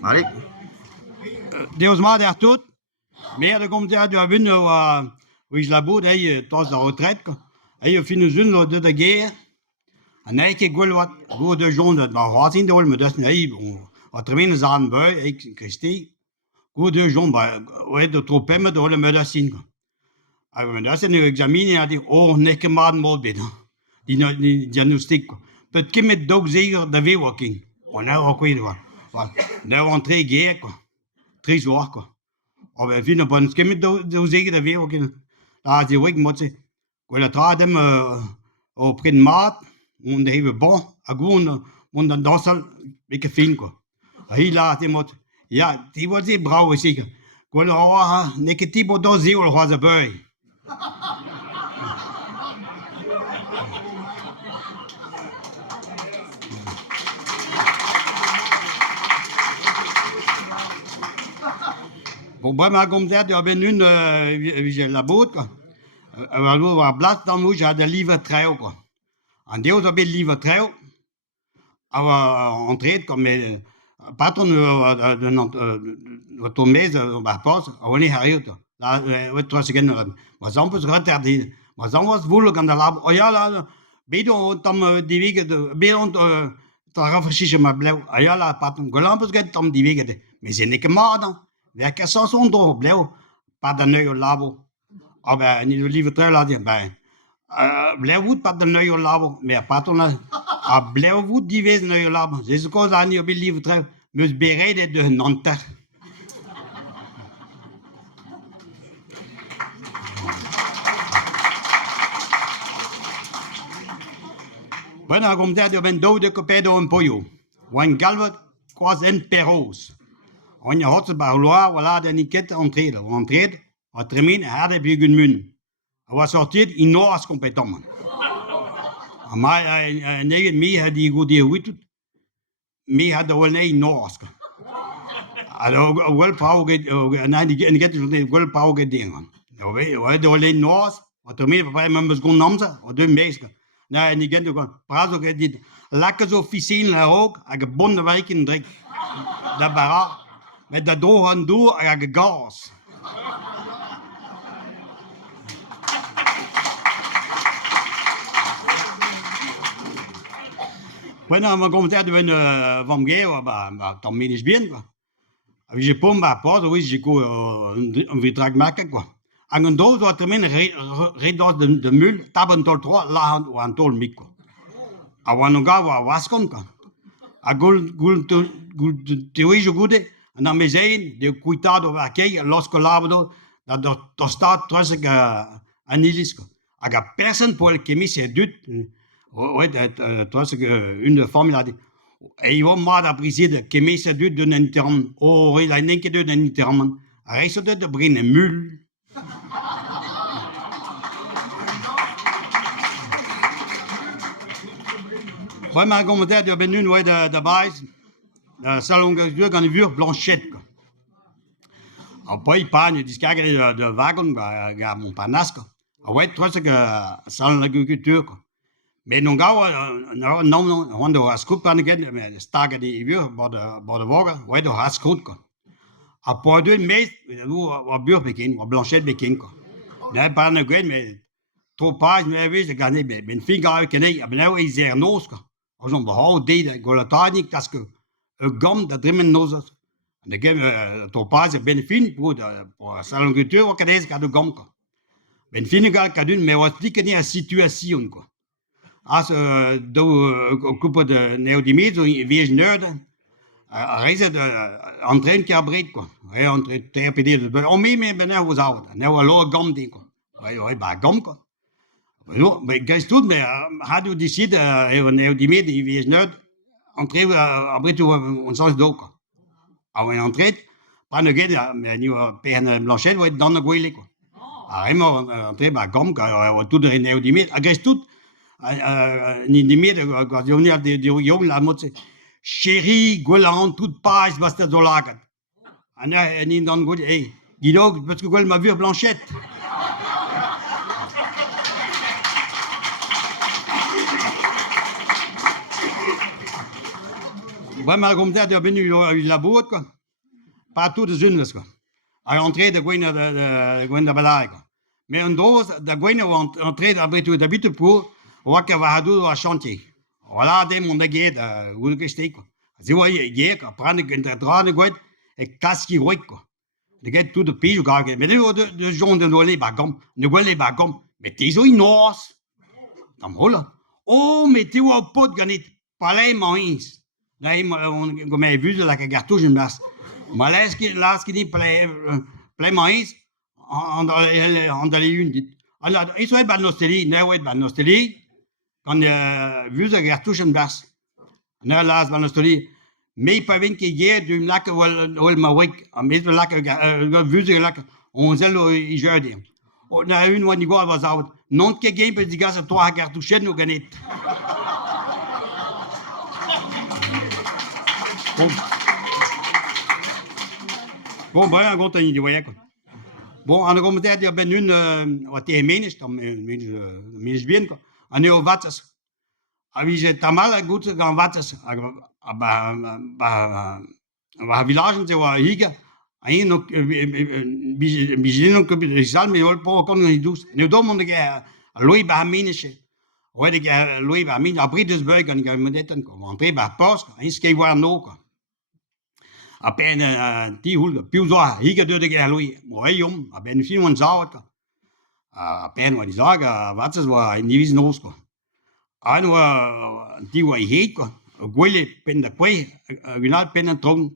Allez. Deus maar der tot. Meer de komt uit de winnen waar is la boot hij tot de retraite quoi. Hij finit zin de de guerre. En hij kijkt wel wat goede jongen dat maar wat in de wel maar dat nee wat termijn aan bij ik Christi goede jongen bij ouais de trop met de wel maar dat zien quoi. Alors dat is nu examine ja die oh nekke maanden moet binnen. Die diagnostiek quoi. Peut que met dog zeker de weer walking. On a ook weer wat. Nou entrée guerre quoi. 3 jours quoi. Aber vi på en skimmet do sikkert der vi okay. Da de ikke måtte gå tra dem og print mat und de have bon a gun und dann das ikke fin ko. A hila de måtte ja, de var det brave sikker. Gå over nekke tipo do zero was a boy. Bon, moi, ma comme ça, il y avait une, j'ai la botte, quoi. À place, dans où j'ai des livres très hauts, quoi. En Dieu, j'ai des livres très hauts. En traite, comme, patron de ton mes, bah, passe, on est arrivé, là, ouais, 3 secondes, was anders retardé. Was anders wohl, quand la, oh ja, là, bedo, tam, die wegen, bedo, daar verschissen maar blauw. Ah ja, la, patron, gelampes gaat, tam, die wegen, mais c'est niet gemaakt, dan. Werken zoals onder blauw, pas de nieuwe labo. Aber niet de lieve trui laat je bij. Blauw woed pas de nieuwe labo, maar patron, blauw woed die wees nieuwe labo. Dus ik kan daar niet op de lieve trui, dus bereiden de nanter. Bueno, como te digo, ben dode copedo un pollo. Wan galvet quasi en perros. On je had bij Loire, voilà, de niket entreed. On entreed, a termine, had je een mun. Hij was sortiert in Noors competent. Maar nee, mij had die goed goed. Mij had wel nee Noors. Also wel pauw get, nee, die get wel pauw get dingen. Nou weet je, alleen Noors. A termine, bij mij was gewoon namza, of de meesten. Nee, en die get ook. Praat ook dit. Lekker zo officieel ook, a gebonden wijk in druk. Dat bara. Met dat door en door en gegas. Bueno, man komt uit de van Geo, maar dan min is bien quoi. Als je pom bij pas, dan is je ko een vertrag maken quoi. En een doos wat termine red de mul, taben tol 3 la en tol mic quoi. Awan no ga was kon quoi. A gul teorie jo goede. En dan me zijn, de cuitado va que los colabado, dat staat tussen anilisco. Aga person por el que me se dut, tussen une formule die, e yo maar da preside que me se dut d'un interne, oh il a nenke d'un interne, a reiso de brine mul. Moi ma commentaire ben nu ouais de base. Salon de kan vuur Blanchette. Apoi pani discagre de wagon ga mon panasco. Ouais, toi c'est que salon l'agriculture. Mais non ga non hondo has goed pan get mais staga die vuur bod de wagen, ouais do has goed ko. Apoi de mes wa buur begin, wa Blanchette begin ko. Nee pan get mais trop pas mais wees ga niet ben finger ken ik, maar nou is er nos ko. Als on behoud de golatanic das que gam dat drimen nozas. En de game topaz ben fin pour salon culture ou cadès ka de gam ko. Ben fin gal ka dun mais was dik ni a situation ko. As do coupe de neodimet so vies nerde. A reise de entrain ki abret ko. Re entre TPD de on me ben was out. Nou a lo gam ding ko. Oi ba gam ko. No, mais gais tout mais had you decide neodimet vies nerde. Entrée après tout on change d'eau quoi. Alors on entrée pas ne gueule mais ni peine Blanchette va être dans le goût quoi. Alors entrée bah comme quand tout de réunion du mid agresse tout ni du mid quand on vient de young la mode chérie golan toute page basta dolagat. Ana ni dans goût hey Guido parce que goût m'a vu Blanchette. vraiment comme ça, de venu la boîte, quoi. Pas tout de suite, quoi. À l'entrée de Gwyn de Balaï, quoi. Mais en dos, de Gwyn, entrée d'habitude pour, voir que va à chantier. Voilà, des mondes de guide, où que je quoi. Si vous voyez, guide, prendre une traîne de guide, et casse qui roule, quoi. De guide tout de pays, mais de gens de les bagons, de les bagons, mais t'es so inors. Tam hola. Oh, mais tu vois pas de ganit, palais maïs. Là, comme j'ai vu, là, que gâteau, je me lasse. Malaise qui, là, ce qui dit palais maïs, en dans les unes. Alors, ils sont pas nostalgie, n'est pas nostalgie. Quand vu, que gâteau, je me lasse. N'est là, pas nostalgie. Mais pas bien qu'il y ait du lac ou le mawik, mais le lac, vu, que lac, on sait le, il gère dire. On a une, on y va, was out. Non que game per die gasse trois cartouches no ganet. Bon, ben, on continue de voir. Bon, on a commencé à dire ben une, wat est menig, dan menig bien quoi. On est au Vatsas. Avi j'ai tamal gut gan Vatsas, ba village c'est wa higa. Aí no bijino que bizal me ol po kon ni dus. Ne do monde que lui ba menig. Ouais, lui ba min après des bugs on ga modeten ko. Entré ba post, aí ski war no quoi. A peine 10 hul più zo higa de lui. Moi jom, a ben fin on zaut ko. A peine wat die sagen, Vatsas war in divis nos ko. Ein war die war heet ko. Gwele pen de kwe, gunal pen en tron.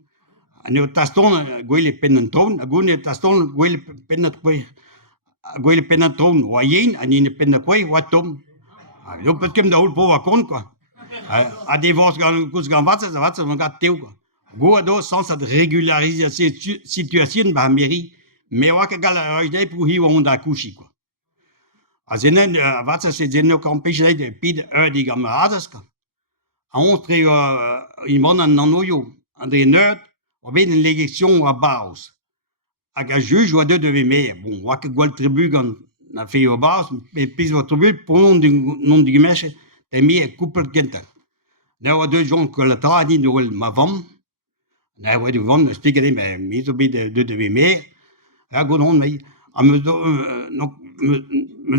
En taston gwele pen en tron, a gunne taston gwele pen en kwe. Gwele pen en tron, wa yen en in pen de kwe wat tom. Jo peut kem da hul po wa kon quoi. A des vos gan Vatsas van gat teu quoi. Go do sans cette régularisation situation ba mairie, mais wa ka gal idée pour hi on da couchi quoi. Also in Vatsas c'est no campéché de pid die camaradas quoi. On tre in mon an noyo, André Nerd, on ben l'élection à Baus. A ga juge wa de mais bon, wa ka gol tribu gan na fait au Baus, mais puis wa tribu pour non du meche, te mi couple kenta. Na wa deux gens que la tradi de ma femme. Nee, wat du van spiker in bij me zo bij de mee. Ja, gewoon mee. En me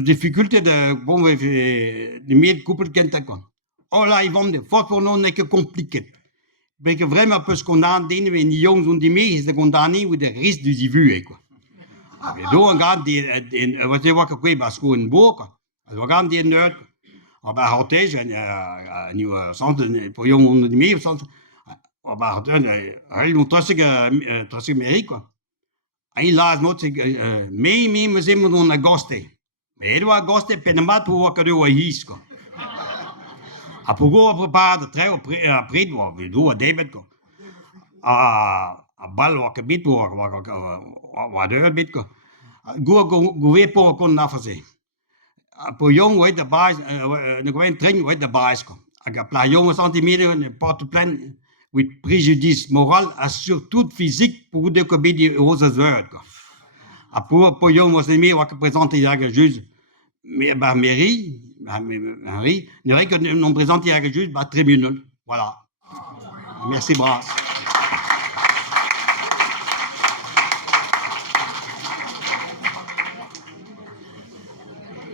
difficulté de bon de meer couple kent kan. Oh là, ils vont de fort pour nous n'est que compliqué. Ben que vraiment parce qu'on a des in die jongens und die mee is de condamné ou de risque du vu quoi. Mais donc on garde des wat je wat que pas school in boek. Also gaan die nerd. Aber hautage en nieuwe centre pour jongens und die mee centre. Aber heel tossige Meri quoi. Ein las not me me sempre non agoste. Pero agoste penamat pour que do his quoi. A pogo prepare treo après we do a debit quoi. A bal wa bit wa de bit quoi. Go we po kon na fazer. A po jong we de base ne go en train we de base quoi. A pla jong centimeter ne porte plein with préjudice moral et surtout physique pour des comédies aux heures. Pour yon was mis wa présenter la juge mais ba mairie ne que non présenter la juge ba tribunal. Voilà. Merci bras.